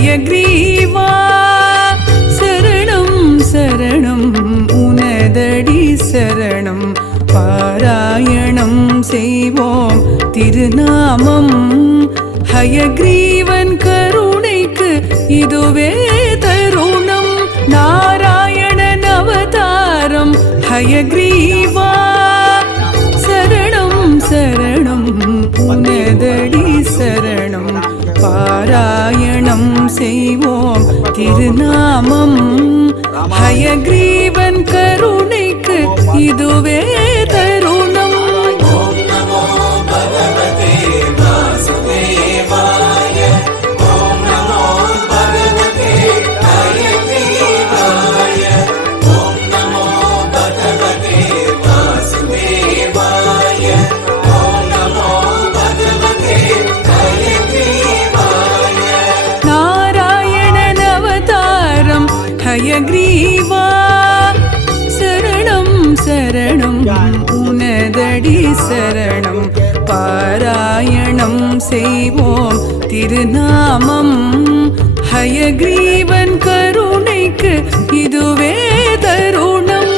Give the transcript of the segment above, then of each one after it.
ஹயக்ரீவா சரணம் சரணம் உனதடி சரணம் பாராயணம் செய்வோம் திருநாமம் ஹயக்ரீவன் கருணைக்கு இதுவே தருணம் நாராயணன் அவதாரம் ஹயக்ரீவா சரணம் சரணம் உனதடி சரணம் பாராயணம் செய்வோம் திருநாமம் ஹயக்ரீவன் கருணைக்கு இதுவே தருணம் ஓம் நமோ பகவதே வாசுதேவாய ஓம் நமோ பகவதே ஹயக்ரீவாய ஓம் நமோ பகவதே வாசுதேவாய ஓம் நமோ பகவதே ஹயக்ரீவாய நாராயணன் அவதாரம் ஹயக்ரீவா சரணம் சரணம் உனதடி சரணம் பாராயணம் செய்வோம் திருநாமம் ஹயக்ரீவன் கருணைக்கு இதுவே தருணம்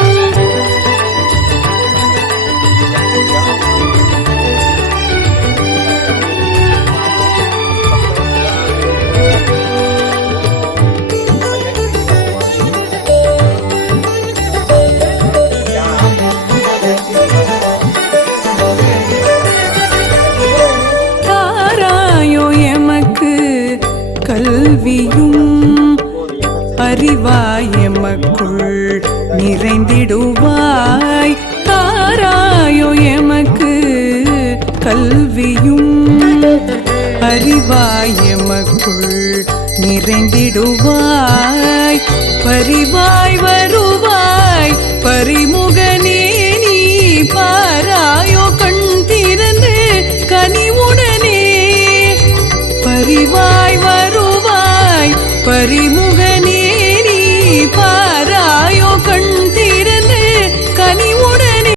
தாராயோ எமக்கு கல்வியும் அறிவாய் எமக்குள் நிறைந்திடுவாய் தாராயோ எமக்கு கல்வியும் அறிவாய் எமக்குள் நிறைந்திடுவாய் பரிவாய் வருவாய் பரிமுகனே நீ